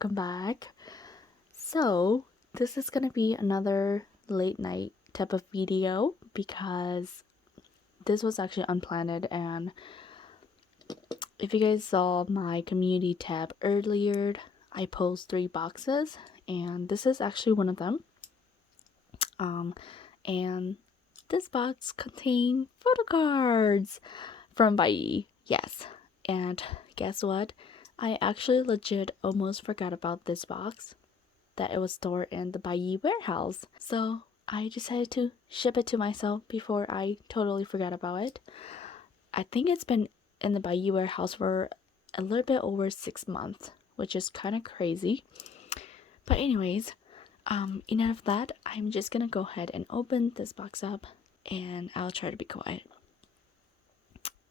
welcome back. So this is gonna be another late night type of video because this was actually unplanned, and if you guys saw my community tab earlier, I posted 3 boxes and this is actually one of them. And this box contained photocards from Buyee. Yes, and guess what? I actually legit almost forgot about this box, that it was stored in the Buyee warehouse. So I decided to ship it to myself before I totally forgot about it. I think it's been in the Buyee warehouse for a little bit over 6 months, which is kind of crazy. But anyways, enough of that. I'm just gonna go ahead and open this box up and I'll try to be quiet.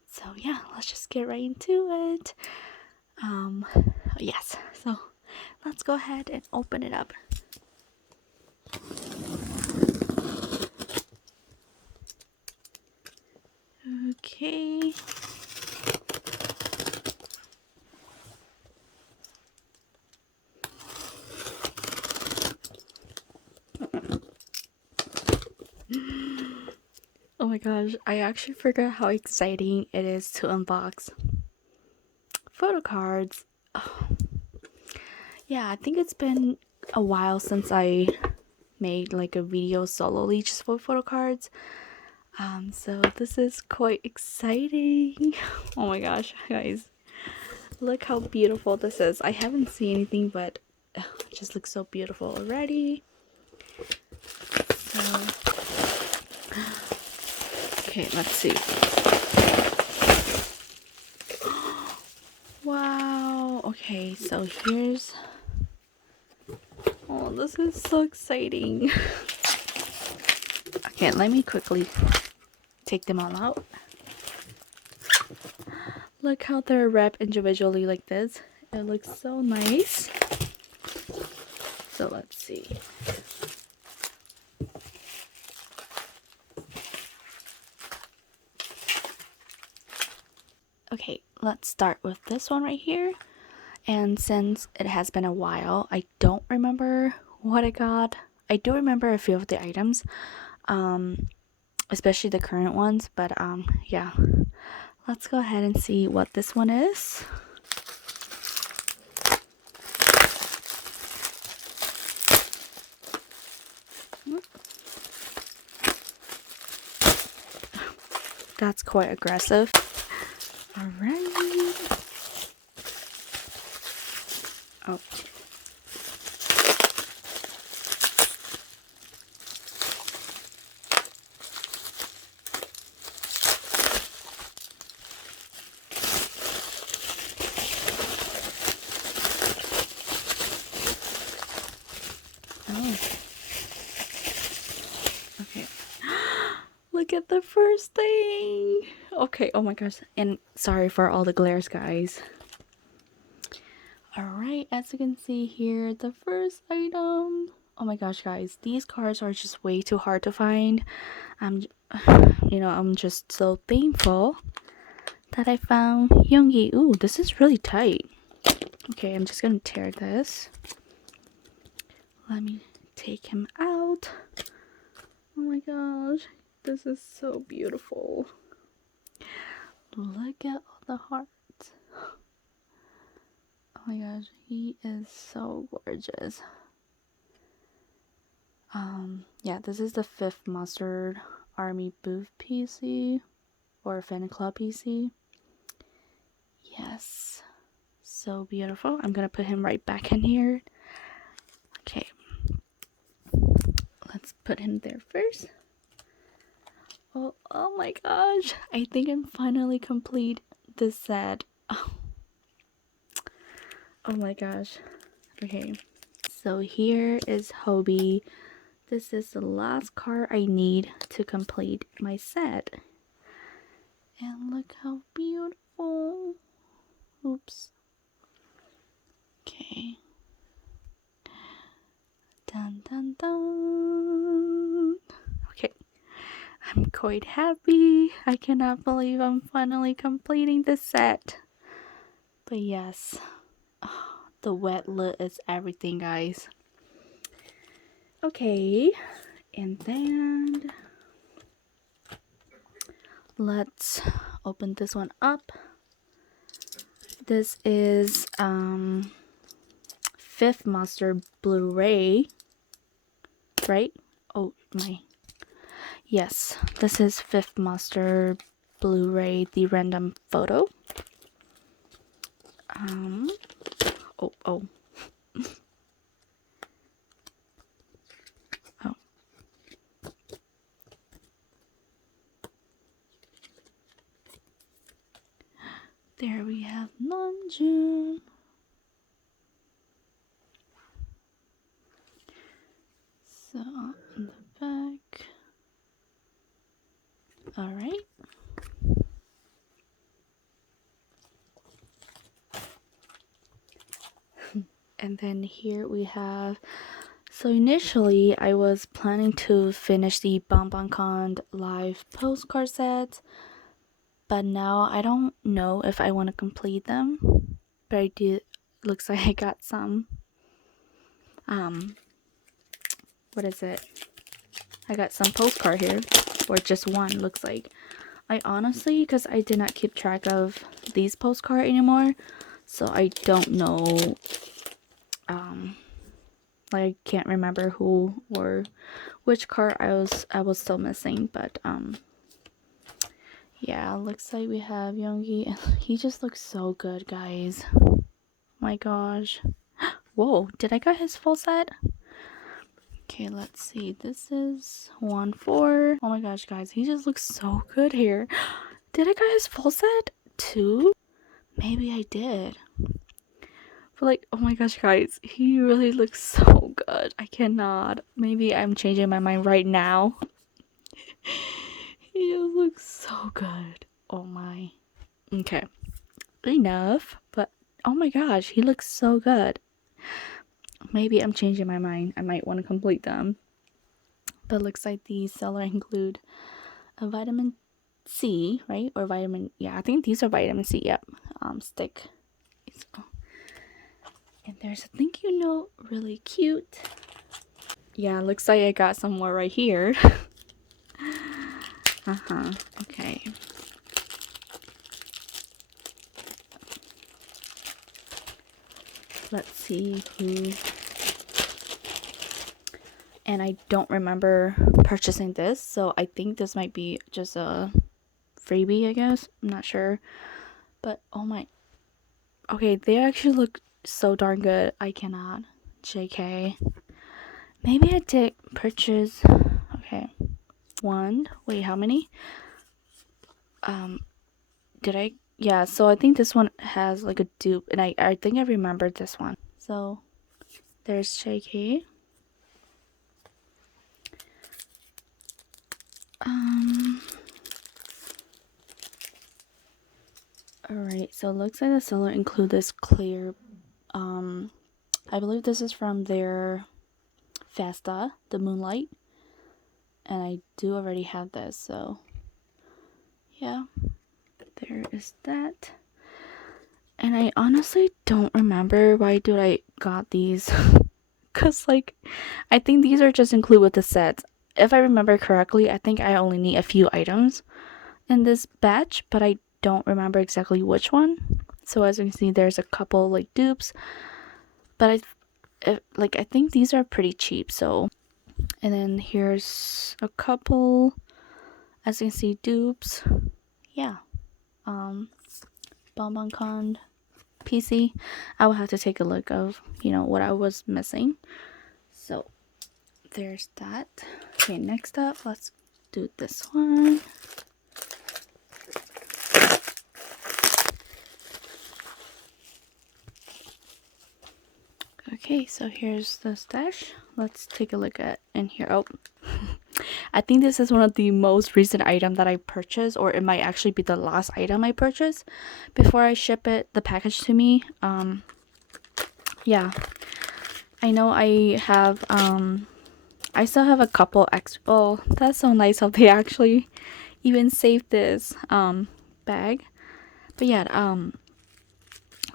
So yeah, let's just get right into it. Yes, so let's go ahead and open it up. Okay. Oh my gosh, I actually forgot how exciting it is to unbox Photocards. Oh. Yeah, I think it's been a while since I made like a video solely just for Photocards. So this is quite exciting. Oh my gosh, guys. Look how beautiful this is. I haven't seen anything, but it just looks so beautiful already. So, okay, let's see. Wow. Okay, so here's... Oh, this is so exciting. Okay, let me quickly take them all out. Look how they're wrapped individually like this. It looks so nice. So let's see. Okay, let's start with this one right here. And since it has been a while, I don't remember what I got. I do remember a few of the items, especially the current ones, but yeah. Let's go ahead and see what this one is. That's quite aggressive. Alright. Oh. Oh. Okay. Look at the first thing. Okay, oh my gosh. And sorry for all the glares, guys. Alright, as you can see here, the first item. Oh my gosh, guys. These cards are just way too hard to find. I'm just so thankful that I found Yoongi. Ooh, this is really tight. Okay, I'm just gonna tear this. Let me take him out. Oh my gosh, this is so beautiful. Look at all the hearts. Oh my gosh, he is so gorgeous. Yeah, this is the 5th Mustard Army Booth PC or Fan Club PC. Yes, so beautiful. I'm gonna put him right back in here. Okay, let's put him there first. Oh my gosh, I think I'm finally complete this set. Oh my gosh. Okay, so here is Hobie. This is the last card I need to complete my set. And look how beautiful. Oops. Okay. Dun dun dun. Okay. I'm quite happy. I cannot believe I'm finally completing this set. But yes. Oh, The wet lid is everything, guys. Okay, and then let's open this one up. This is Fifth Monster Blu-ray, right? Oh my, yes, this is Fifth Monster Blu-ray, the random photo. Oh. Oh. There we have Namjoon. So in the back. All right. And then here we have, so initially I was planning to finish the BonBon live postcard set, but now I don't know if I want to complete them. But I did, looks like I got some, what is it? I got some postcard here, or just one, looks like. I honestly, because I did not keep track of these postcard anymore, so I don't know, I can't remember who or which card I was still missing, but yeah, looks like we have Yoongi. He just looks so good, guys. My gosh. Whoa, did I get his full set? Okay, let's see. This is 1-4. Oh my gosh, guys, he just looks so good here. Did I get his full set too? Maybe I did. But like, oh my gosh, guys, he really looks so good. I cannot. Maybe I'm changing my mind right now. He just looks so good. Oh my. Okay. Enough. But oh my gosh, he looks so good. Maybe I'm changing my mind. I might want to complete them. But looks like these seller include a vitamin C, right? Or vitamin, yeah, I think these are vitamin C, yep. Stick. And there's a thank you note, really cute. Yeah, looks like I got some more right here. Okay. Let's see who. And I don't remember purchasing this, so I think this might be just a freebie, I guess. I'm not sure. But oh my. Okay, they actually look so darn good. I cannot. JK. Maybe I did purchase. Okay. One. Wait, how many? Did I? Yeah, so I think this one has like a dupe, and I think I remembered this one. So there's JK. Alright, so it looks like the seller include this clear, I believe this is from their Festa, the Moonlight, and I do already have this, so yeah, there is that. And I honestly don't remember why did I got these, because like, I think these are just included with the sets. If I remember correctly, I think I only need a few items in this batch, but I don't remember exactly which one. So as you can see, there's a couple like dupes, but I think these are pretty cheap. So, and then here's a couple, as you can see, dupes. Yeah, BonBon PC. I will have to take a look of what I was missing. So there's that. Okay, next up, let's do this one. Okay, so here's the stash. Let's take a look at in here. Oh, I think this is one of the most recent items that I purchased, or it might actually be the last item I purchased before I ship the package to me. Yeah, I know I have I still have a couple extra. Oh, that's so nice how they actually even saved this bag. But yeah,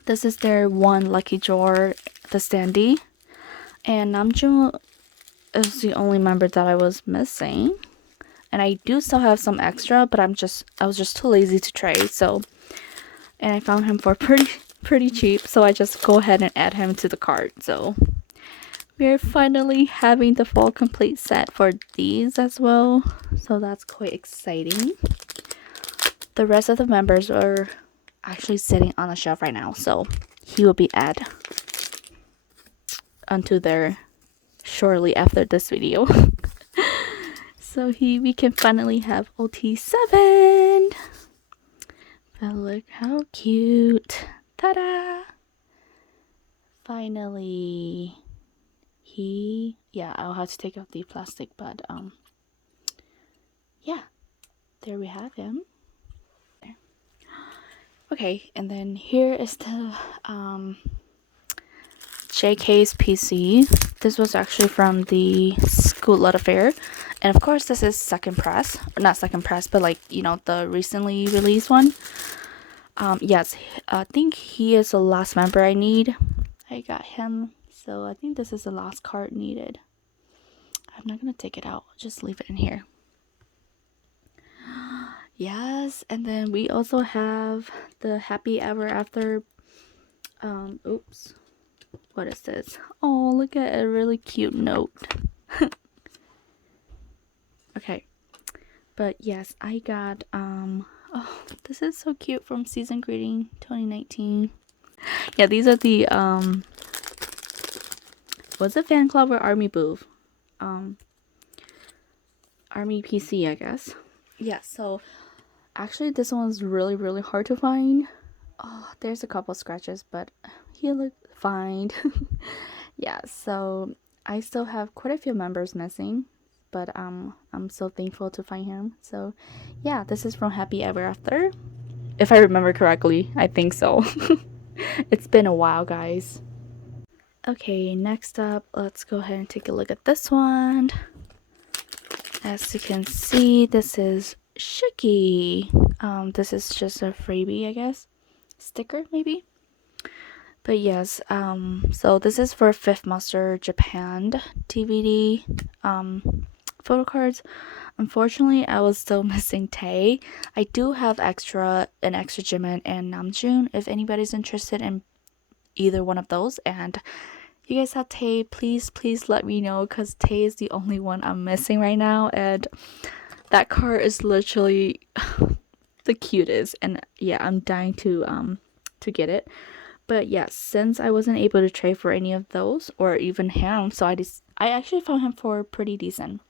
This is their one lucky drawer, the standee. And Namjoon is the only member that I was missing. And I do still have some extra, but I was just too lazy to trade. So, and I found him for pretty cheap. So I just go ahead and add him to the cart. So we're finally having the full complete set for these as well. So that's quite exciting. The rest of the members are actually sitting on the shelf right now. So he will be added onto there shortly after this video. So we can finally have OT7. But look how cute. Ta-da! Finally. Yeah, I'll have to take out the plastic, but yeah. There we have him. Okay, and then here is the JK's PC. This was actually from the School Lot Affair. And of course, this is second press. Not second press, but like, you know, the recently released one. Yes, I think he is the last member I need. I got him. So I think this is the last card needed. I'm not going to take it out. I'll just leave it in here. Yes, and then we also have the Happy Ever After. Oops. What is this? Oh, look at a really cute note. Okay. But yes, I got oh, this is so cute from Season Greeting 2019. Yeah, these are the what's it, fan club or army booth? Army PC, I guess. Yeah, so actually this one's really hard to find. Oh, there's a couple scratches, but he looked fine. Yeah, so I still have quite a few members missing, but I'm so thankful to find him. So yeah, this is from Happy Ever After, if I remember correctly. I think so. It's been a while, guys. Okay, next up, let's go ahead and take a look at this one. As you can see, this is Shiki. This is just a freebie, I guess. Sticker, maybe? But yes, so this is for Fifth Master Japan DVD photo cards. Unfortunately, I was still missing Tae. I do have an extra Jimin and Namjoon if anybody's interested in either one of those. And you guys have Tae, please let me know, because Tae is the only one I'm missing right now, and that card is literally the cutest. And yeah, I'm dying to get it. But yes, since I wasn't able to trade for any of those or even him, so I actually found him for pretty decent.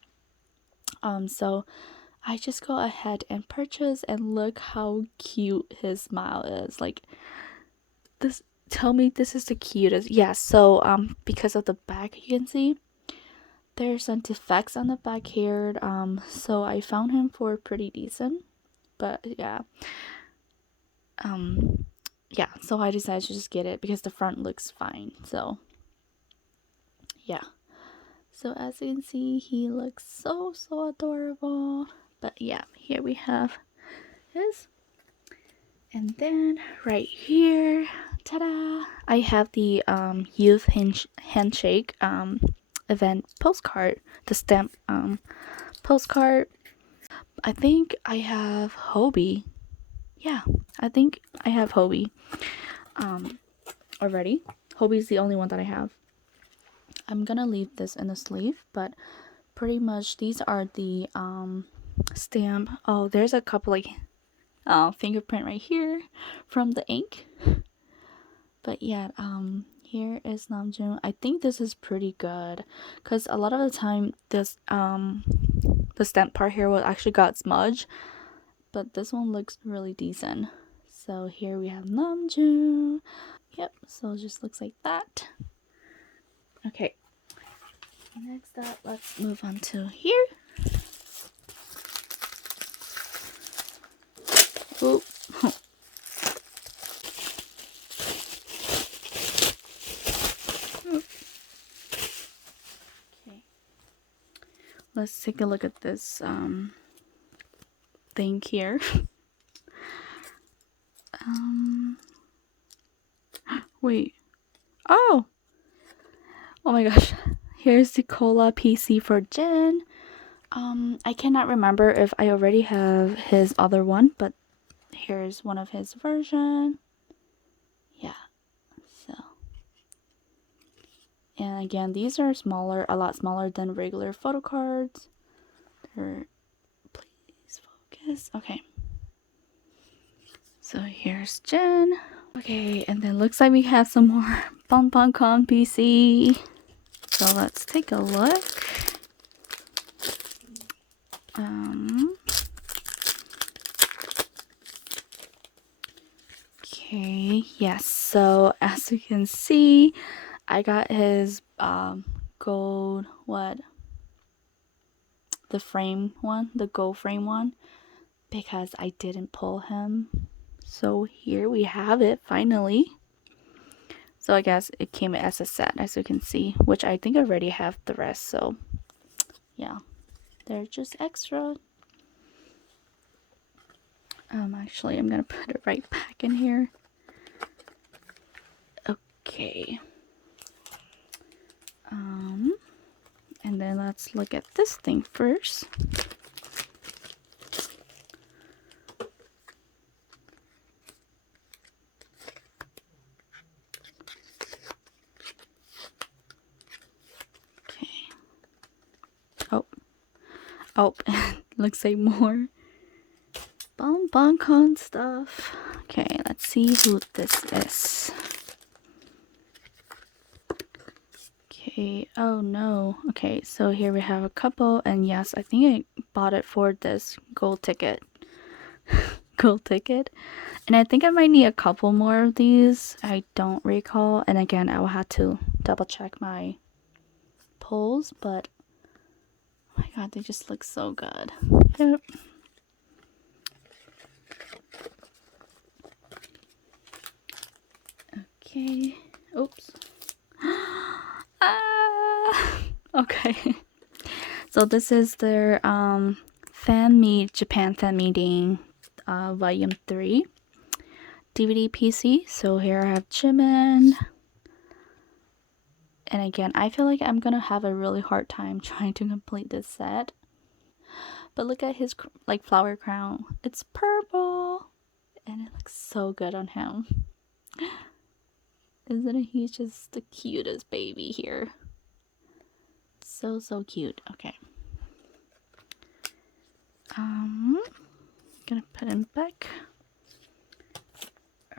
So I just go ahead and purchase, and look how cute his smile is. Like, this, tell me this is the cutest. Yeah, so because of the back, you can see there's some defects on the back here. So I found him for pretty decent. But yeah. Yeah, so I decided to just get it because the front looks fine. So yeah, so as you can see, he looks so adorable. But yeah, here we have his, and then right here, ta-da, I have the youth handshake event postcard, the stamp postcard. I think I have Hobie. Yeah, I think I have Hobie already. Hobie's the only one that I have. I'm gonna leave this in the sleeve, but pretty much these are the stamp. Oh, there's a couple like fingerprint right here from the ink. But yeah, here is Namjoon. I think this is pretty good, because a lot of the time this the stamp part here will actually got smudged, but this one looks really decent. So here we have Namjoon. Yep, so it just looks like that. Okay, next up, let's move on to here. Oop. Okay, let's take a look at this thing here. Wait. Oh! Oh my gosh. Here's the Colla PC for Jin. I cannot remember if I already have his other one, but here's one of his version. Yeah. So. And again, these are smaller, a lot smaller than regular photo cards. They're, please focus. Okay. So here's Jen. Okay, and then looks like we have some more Bonbon PC. So let's take a look. Okay, yes. So as you can see, I got his gold, the frame one, the gold frame one, because I didn't pull him. So here we have it finally. So I guess it came as a set, as you can see, which I think I already have the rest. So yeah, they're just extra. Actually, I'm gonna put it right back in here. Okay. And then let's look at this thing first. Okay. Oh, looks like more Bonbon stuff. Okay, let's see who this is. Okay, oh no. Okay, so here we have a couple, and yes, I think I bought it for this gold ticket. Gold ticket. And I think I might need a couple more of these. I don't recall. And again, I will have to double check my pulls, but oh my god, they just look so good. Yep. Okay. Oops. Okay. So this is their Japan fan meeting volume 3 DVD PC. So here I have Jimin. And again, I feel like I'm gonna have a really hard time trying to complete this set. But look at his like flower crown. It's purple. And it looks so good on him. Isn't he just the cutest baby here? So cute. Okay. Gonna put him back.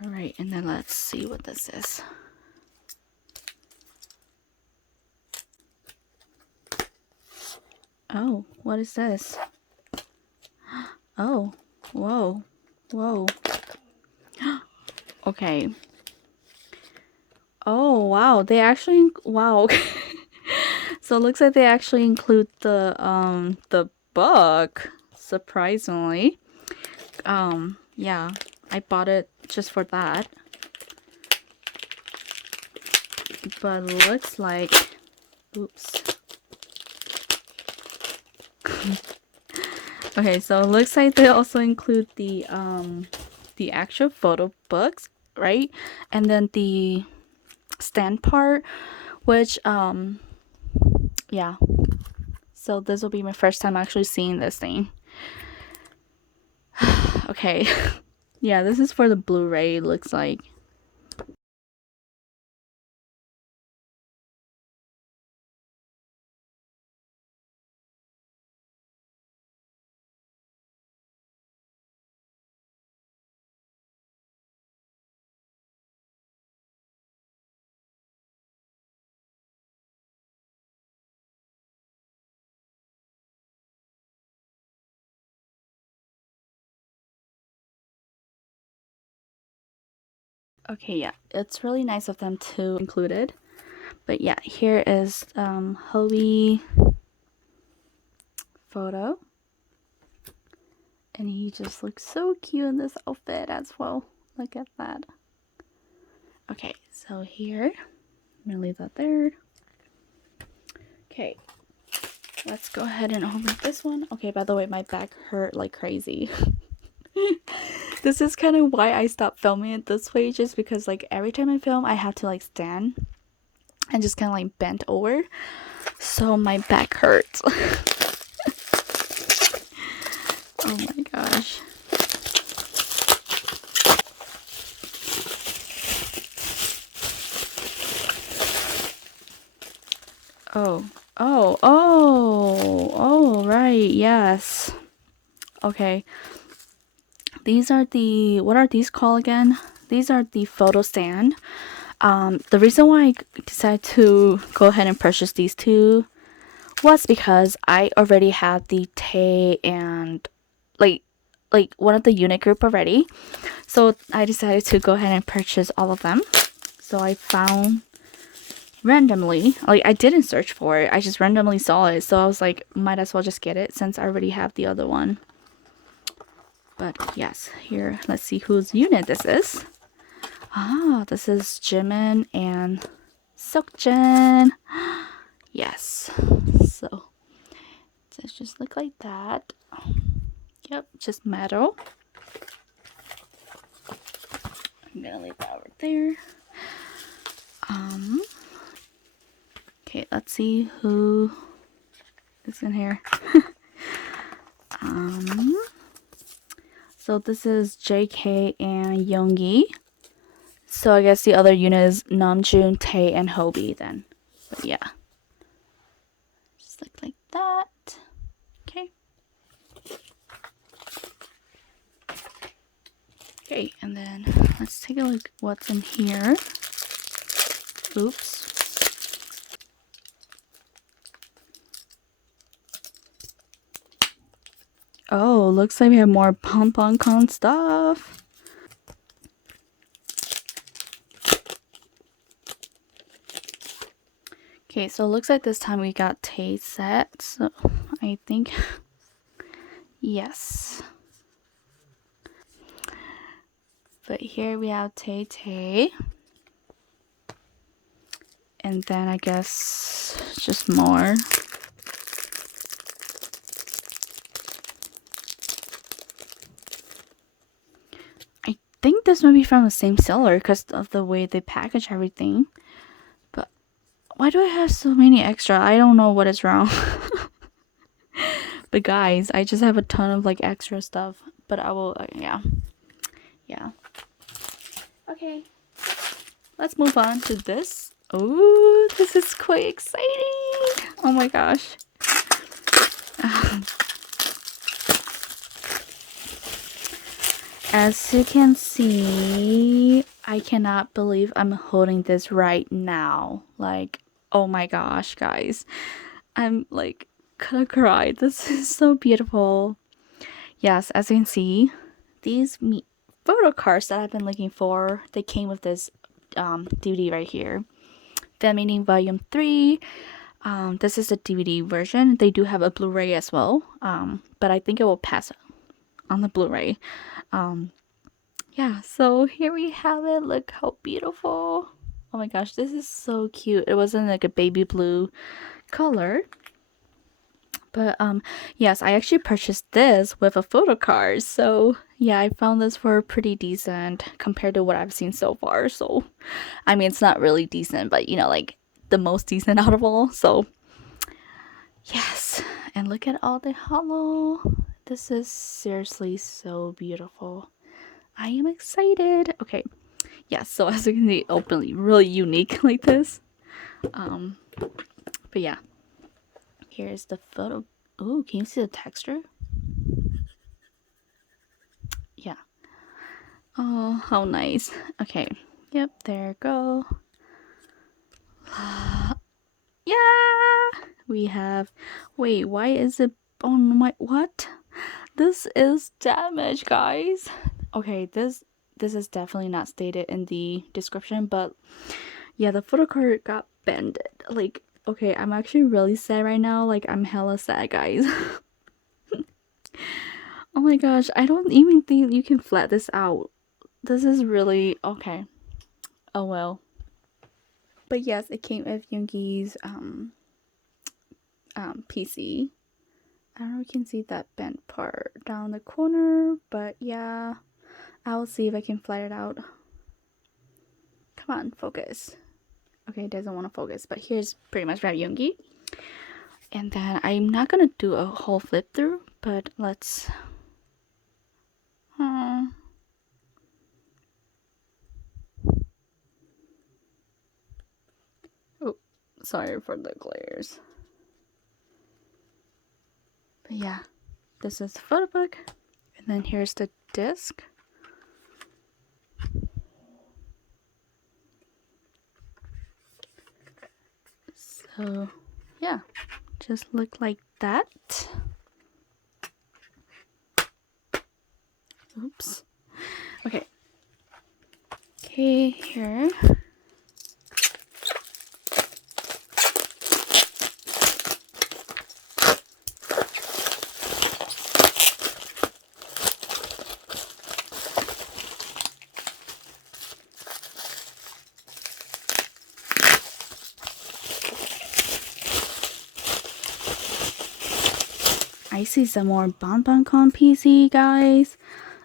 Alright, and then let's see what this is. Oh, what is this? Oh, whoa. Okay. Oh, wow. They actually, wow. So it looks like they actually include the book, surprisingly. Yeah, I bought it just for that. But looks like, oops. Okay, so it looks like they also include the actual photo books, right? And then the stand part, which yeah. So this will be my first time actually seeing this thing. Okay. Yeah, this is for the Blu-ray, looks like. Okay, yeah, it's really nice of them to include it. But yeah, here is Hoey photo. And he just looks so cute in this outfit as well. Look at that. Okay, so here, I'm gonna leave that there. Okay, let's go ahead and open this one. Okay, by the way, my back hurt like crazy. This is kind of why I stopped filming it this way, just because like every time I film I have to like stand and just kind of like bent over, so my back hurts. Oh my gosh. Oh, right, yes. Okay. These are the, what are these called again? These are the photo stand. The reason why I decided to go ahead and purchase these two was because I already had the Tay and like one of the unit group already. So I decided to go ahead and purchase all of them. So I found randomly, like I didn't search for it, I just randomly saw it, so I was like, might as well just get it since I already have the other one. But yes, here, let's see whose unit this is. Ah, this is Jimin and Seokjin. Yes, so it just look like that. Yep, just metal. I'm gonna leave that over there. Okay, let's see who is in here. So this is JK and Yoongi. So I guess the other unit is Namjoon, Tae, and Hobi then. But yeah. Just look like that. Okay. Okay, and then let's take a look what's in here. Oops. Oh, looks like we have more pom-pom con stuff. Okay, so it looks like this time we got Tay set. So I think yes. But here we have Tay Tay. And then I guess just more. I think this might be from the same seller because of the way they package everything. But why do I have so many extra? I don't know what is wrong. But guys, I just have a ton of like extra stuff. But I will, yeah. Okay. Let's move on to this. Oh, this is quite exciting. Oh my gosh. As you can see, I cannot believe I'm holding this right now. Like, oh my gosh, guys. I'm like gonna cry. This is so beautiful. Yes, as you can see, these photo cards that I've been looking for, they came with this DVD right here. Fan Meeting Volume 3. This is the DVD version. They do have a Blu-ray as well, but I think it will pass on the Blu-ray. Yeah, so here we have it. Look how beautiful. Oh my gosh, this is so cute. It wasn't like a baby blue color. But yes, I actually purchased this with a photo card. So yeah, I found this for pretty decent compared to what I've seen so far. So I mean, it's not really decent, but you know, like the most decent out of all. So yes, and look at all the holo. This is seriously so beautiful. I am excited. Okay, yeah, so as you can see, openly really unique like this. But yeah, here's the photo. Oh, can you see the texture? Yeah. Oh, how nice. Okay. Yep, there you go. Yeah! We have... Wait, why is it on my... What? This is damaged, guys. Okay, this is definitely not stated in the description, but yeah, the photo card got bended. Like, okay, I'm actually really sad right now. Like, I'm hella sad, guys. Oh my gosh, I don't even think you can flat this out. This is really... Okay. Oh well. But yes, it came with Yoongi's PC. I don't know if you can see that bent part down the corner, but yeah, I'll see if I can flat it out. Come on, focus. Okay, it doesn't want to focus, but here's pretty much we have Yoongi. And then I'm not gonna do a whole flip through, but let's oh, sorry for the glares. But yeah, this is the photo book, and then here's the disc. So yeah, just look like that. Oops. Okay. Okay, here. I see some more BonBonCon PC, guys.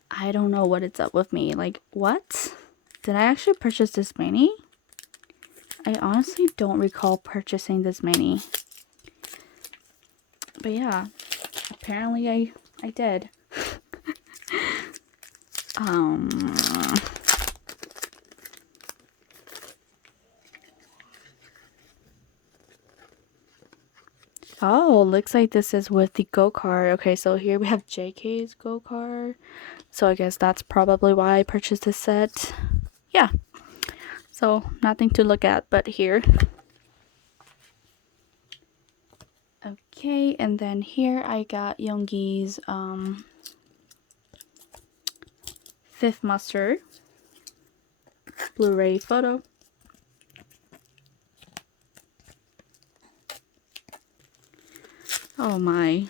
I don't know what it's up with me. Like, what? Did I actually purchase this many? I honestly don't recall purchasing this many. But yeah, apparently I did. Oh, looks like this is with the Go card. Okay, so here we have JK's Go card. So I guess that's probably why I purchased this set. Yeah. So nothing to look at but here. Okay, and then here I got Yoongi's Fifth Muster Blu-ray photo. Oh my.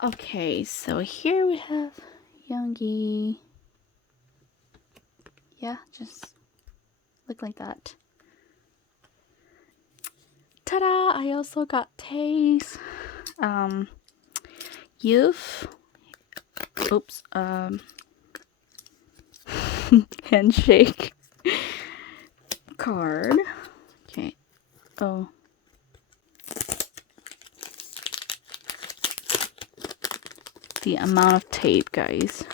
Okay, so here we have Yoongi. Yeah, just look like that. Ta-da! I also got Tae's Youth. Oops. Handshake card. Okay. Oh. The amount of tape, guys.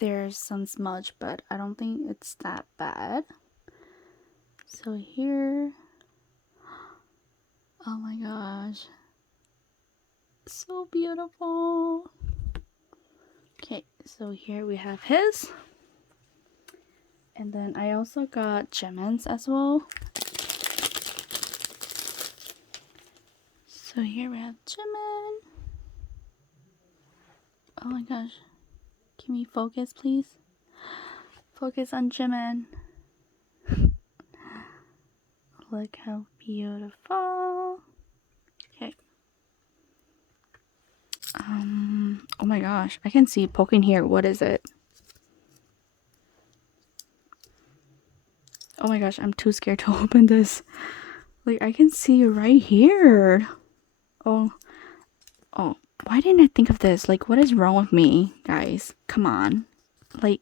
There's some smudge, but I don't think it's that bad. So here, oh my gosh, so beautiful. Okay, so here we have his, and then I also got Jimin's as well. So here we have Jimin. Oh my gosh, can we focus, please? Focus on Jimin. Look how beautiful. Okay. Oh my gosh, I can see poking here. What is it? Oh my gosh, I'm too scared to open this. Like, I can see right here. Oh, why didn't I think of this? Like, what is wrong with me, guys? Come on. Like,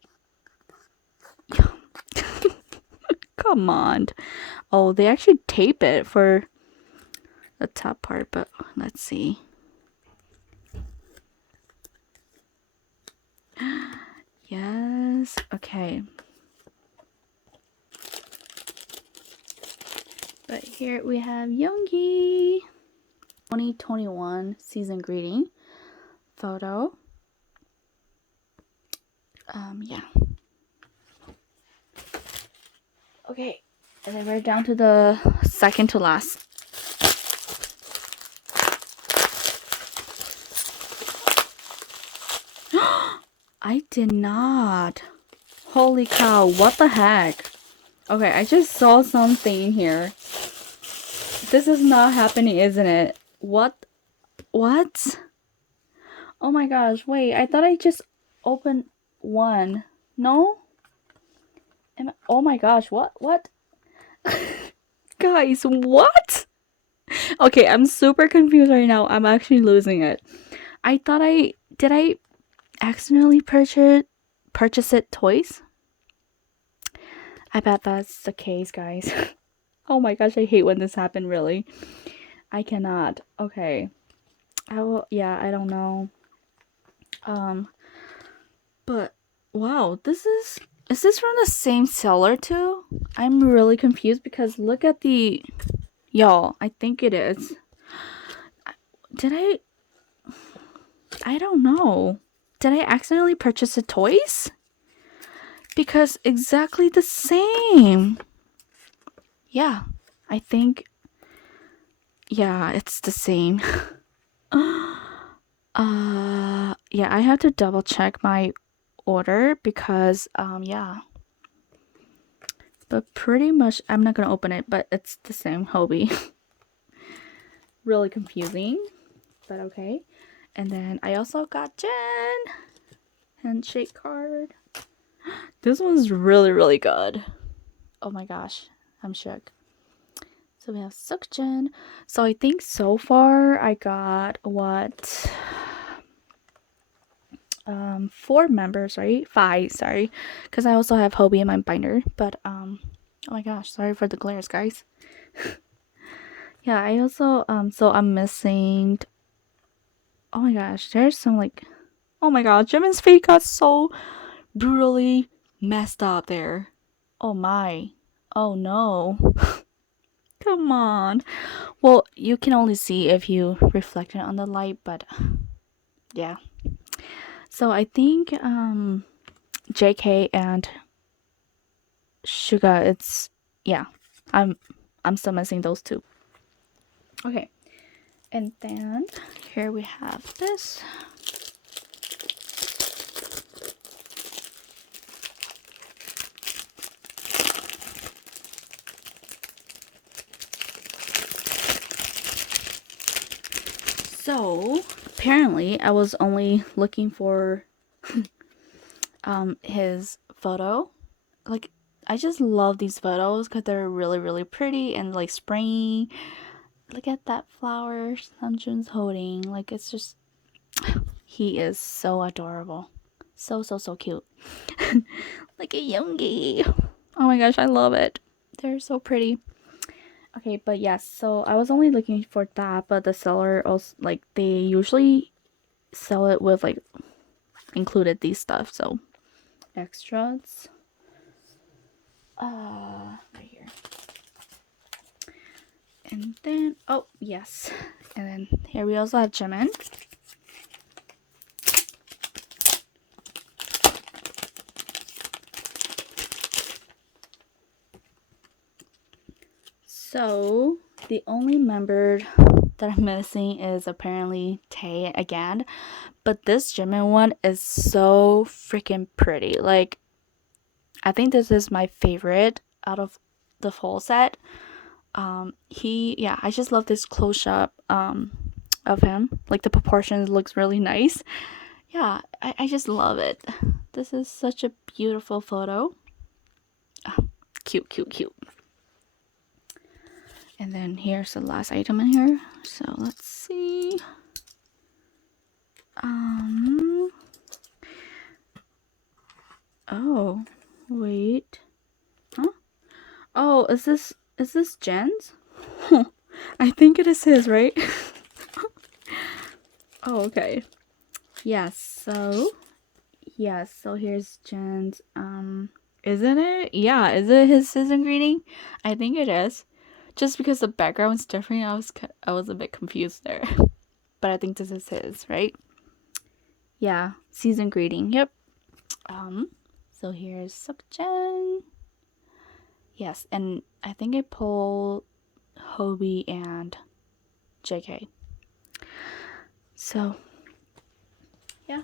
come on. Oh, they actually tape it for the top part, but let's see. Yes, okay. But here we have Yoongi 2021 season greeting photo. Yeah. Okay, and then we're down to the second to last. I did not. Holy cow, what the heck? Okay, I just saw something here. This is not happening, isn't it? What? Oh my gosh, wait, I thought I just opened one. No? Oh my gosh, what? Guys, guys, what? Okay, I'm super confused right now. I'm actually losing it. I thought did I accidentally purchase it twice? I bet that's the case, guys. Oh my gosh, I hate when this happened, really. I cannot. Okay. Yeah, I don't know. But wow, is this from the same seller too? I'm really confused because look at y'all, I think it is. Did I don't know. Did I accidentally purchase it twice? Because exactly the same. Yeah, I think, yeah, it's the same. Yeah, I have to double check my order because, yeah. But pretty much, I'm not gonna open it, but it's the same Hobie. Really confusing, but okay. And then I also got Jen handshake card. This one's really, really good. Oh my gosh, I'm shook. So we have Sukjin. So I think so far I got what? 4 members, right? 5, sorry. Because I also have Hobie in my binder. But oh my gosh, sorry for the glares, guys. Yeah, I also so I'm missing, oh my gosh, there's some like, oh my god, Jimin's face got so brutally messed up there. Oh my. Oh no. Come on. Well, you can only see if you reflect it on the light, but yeah. So I think JK and Suga, it's, yeah. I'm still missing those two. Okay. And then here we have this. So apparently I was only looking for his photo. Like, I just love these photos because they're really, really pretty and like springy. Look at that flower Samjun's holding. Like, it's just, he is so adorable. So cute. Like a youngie. Oh my gosh, I love it. They're so pretty. Okay, but yes, so I was only looking for that, but the seller also, like, they usually sell it with like included these stuff, so extras. Right here. And then, oh yes, and then here we also have Jimin. So the only member that I'm missing is apparently Tae again, but this Jimin one is so freaking pretty. Like, I think this is my favorite out of the whole set. Yeah, I just love this close-up of him. Like, the proportions looks really nice. Yeah, I just love it. This is such a beautiful photo. Oh, cute. And then here's the last item in here. So let's see. Oh, wait. Huh? Oh, is this Jen's? I think it is his, right? Oh, okay. Yes, so here's Jen's. Isn't it? Yeah, is it his season greeting? I think it is. Just because the background's different, I was a bit confused there. But I think this is his, right? Yeah, season greeting. Yep. So here's Sukjin. Yes, and I think I pulled Hobie and JK. So yeah.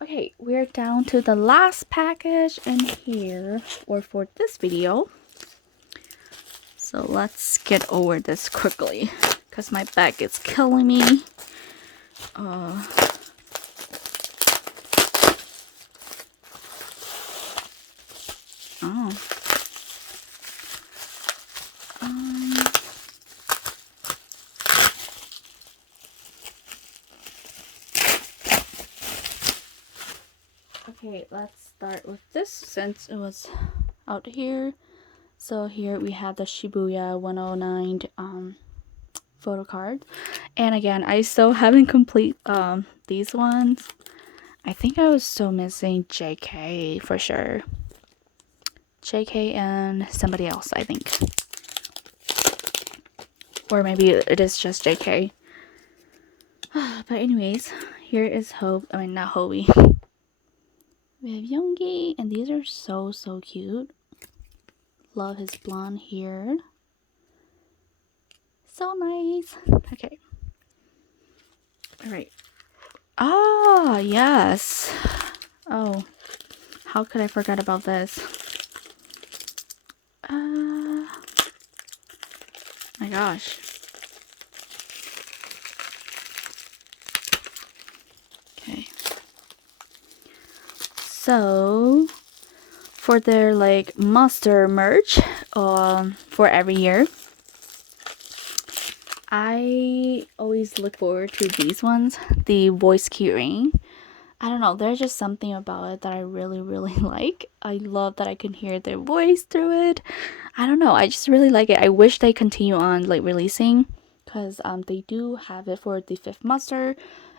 Okay, we're down to the last package in here, or for this video. So let's get over this quickly, because my back is killing me. Oh. Okay, let's start with this since it was out here. So here we have the Shibuya 109 photo card. And again, I still haven't complete these ones. I think I was still missing JK for sure. JK and somebody else, I think. Or maybe it is just JK. But anyways, here is Hope. I mean, not Hobie. We have Yoongi, and these are so cute. Love his blonde hair. So nice. Okay. Alright. Ah, yes. Oh, how could I forget about this? My gosh. Okay. So, for their like monster merch for every year, I always look forward to these ones, the voice keyring. I don't know, there's just something about it that I really like. I love that I can hear their voice through it. I don't know, I just really like it. I wish they continue on like releasing, because they do have it for the 5th master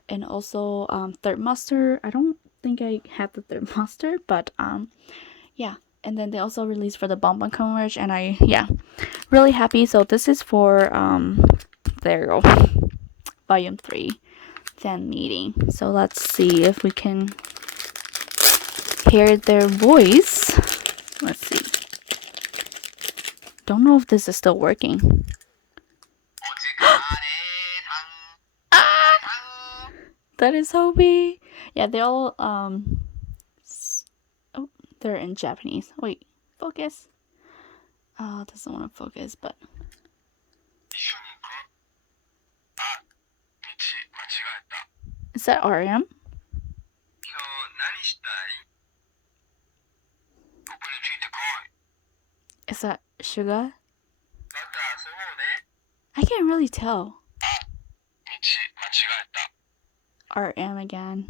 and also 3rd master. I don't think I have the 3rd master, but yeah. And then they also released for the Bonbon merch, and really happy. So this is for there you go, volume 3 fan meeting. So let's see if we can hear their voice. Let's see. Don't know if this is still working. Ah! That is Hobie. Yeah, they all oh, they're in Japanese. Wait, focus. Oh, it doesn't want to focus, but is that RM? Is that Suga? I can't really tell. RM again.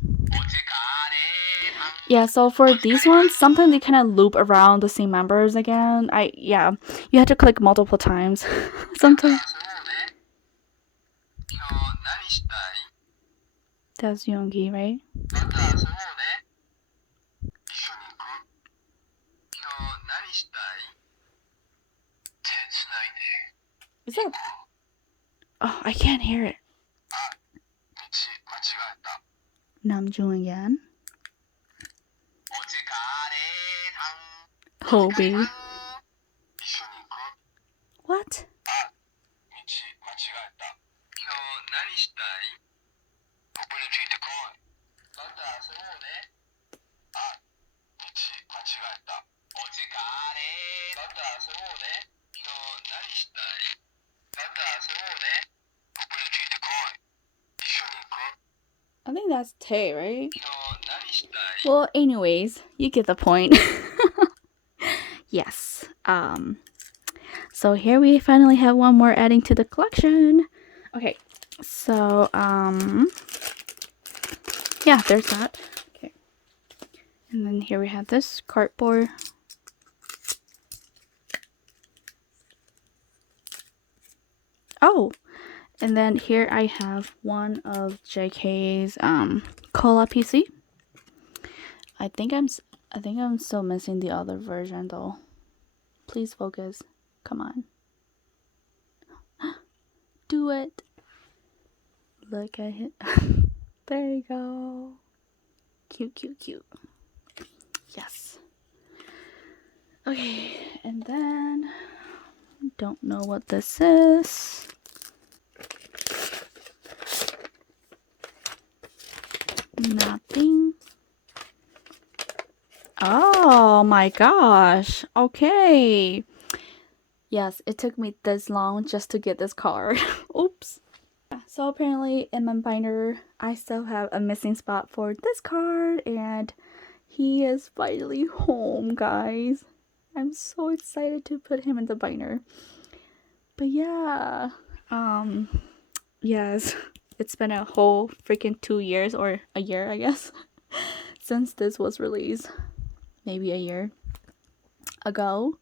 Yeah, so for these ones, sometimes they kind of loop around the same members again. You had to click multiple times. Sometimes. That's Yoongi, right? Is that? Oh, I can't hear it. Namjoon again. Hobie. What? I think that's Tay, right? Well, anyways, you get the point. Yes. So here we finally have one more adding to the collection. Okay. So, yeah, there's that. Okay. And then here we have this cardboard. Oh, and then here I have one of JK's Colla PC. I think I'm still missing the other version though. Please focus. Come on. Do it. Look at it. There you go. Cute. Yes. Okay, and then don't know what this is. Nothing. Oh my gosh. Okay. Yes, it took me this long just to get this card. Oops. So apparently in my binder, I still have a missing spot for this card, and he is finally home, guys. I'm so excited to put him in the binder. But yeah, yes, it's been a whole freaking 2 years, or a year, I guess, since this was released maybe a year ago.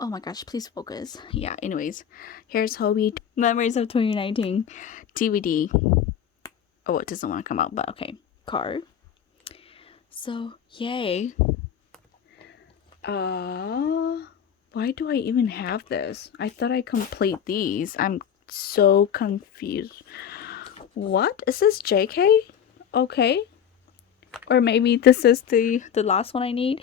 Oh my gosh, please focus. Yeah, anyways, here's Hobie Memories of 2019 DVD. Oh, it doesn't want to come out, but okay. Card. So, yay. Why do I even have this? I thought I complete these. I'm so confused. What? Is this JK? Okay. Or maybe this is the last one I need.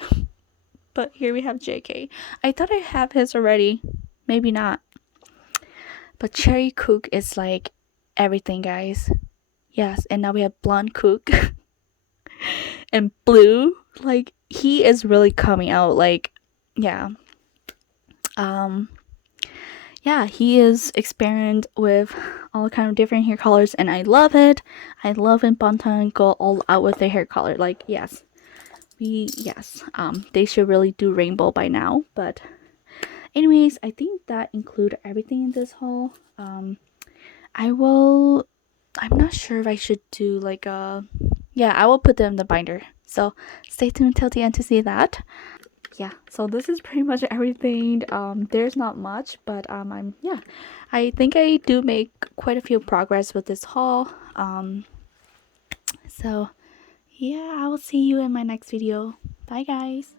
But here we have JK. I thought I have his already. Maybe not. But Cherry Cook is like everything, guys. Yes, and now we have Blonde Cook. And Blue. Like, he is really coming out. Like, yeah. Yeah, he is experiment with all kind of different hair colors, and I love it. I love when Bantan go all out with their hair color. Like, yes. They should really do rainbow by now, but anyways, I think that include everything in this haul. I'm not sure if I should do like a, yeah, I will put them in the binder, so stay tuned till the end to see that. Yeah, so this is pretty much everything. There's not much, but I think I do make quite a few progress with this haul. So yeah, I will see you in my next video. Bye guys.